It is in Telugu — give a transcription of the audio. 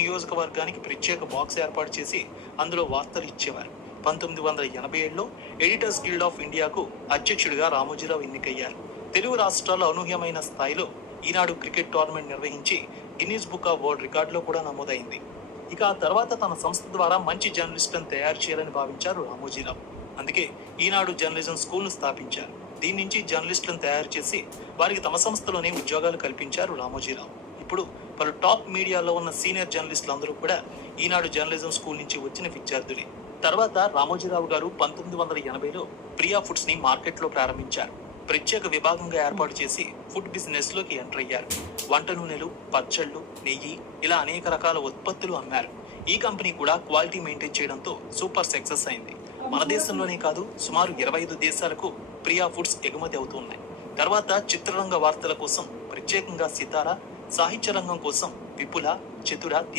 నియోజకవర్గానికి ప్రత్యేక బాక్స్ ఏర్పాటు చేసి అందులో వార్తలు ఇచ్చేవారు. 1987లో ఎడిటర్స్ గిల్డ్ ఆఫ్ ఇండియాకు అధ్యక్షుడిగా రామోజీరావు ఎన్నికయ్యారు. తెలుగు రాష్ట్రాల్లో అనూహ్యమైన స్థాయిలో ఈనాడు క్రికెట్ టోర్నమెంట్ నిర్వహించి గిన్నీస్ బుక్ ఆఫ్ వరల్డ్ రికార్డులో కూడా నమోదైంది. ఇక ఆ తర్వాత తన సంస్థ ద్వారా మంచి జర్నలిస్టులను తయారు చేయాలని భావించారు రామోజీరావు. అందుకే ఈనాడు జర్నలిజం స్కూల్ను స్థాపించారు. దీని నుంచి జర్నలిస్టులను తయారు చేసి వారికి తమ సంస్థలోనే ఉద్యోగాలు కల్పించారు రామోజీరావు. ఇప్పుడు పలు టాప్ మీడియాలో ఉన్న సీనియర్ జర్నలిస్టులు అందరూ కూడా ఈనాడు జర్నలిజం స్కూల్ నుంచి వచ్చిన విద్యార్థులే. తర్వాత రామోజీరావు గారు 1980లో ప్రియా ఫుడ్స్ ని మార్కెట్లో ప్రారంభించారు. ప్రత్యేక విభాగంగా ఏర్పాటు చేసి ఫుడ్ బిజినెస్ లోకి ఎంటర్ అయ్యారు. వంట నూనెలు, పచ్చళ్ళు, నెయ్యి ఇలా అనేక రకాల ఉత్పత్తులు అమ్మారు. ఈ కంపెనీ కూడా క్వాలిటీ మెయింటైన్ చేయడంతో సూపర్ సక్సెస్ అయింది. మన దేశంలోనే కాదు, సుమారు 25 దేశాలకు ప్రియా ఫుడ్స్ ఎగుమతి అవుతున్నాయి. తర్వాత చిత్రరంగ వార్తల కోసం ప్రత్యేకంగా సితార, సాహిత్య రంగం కోసం విపుల, చతుర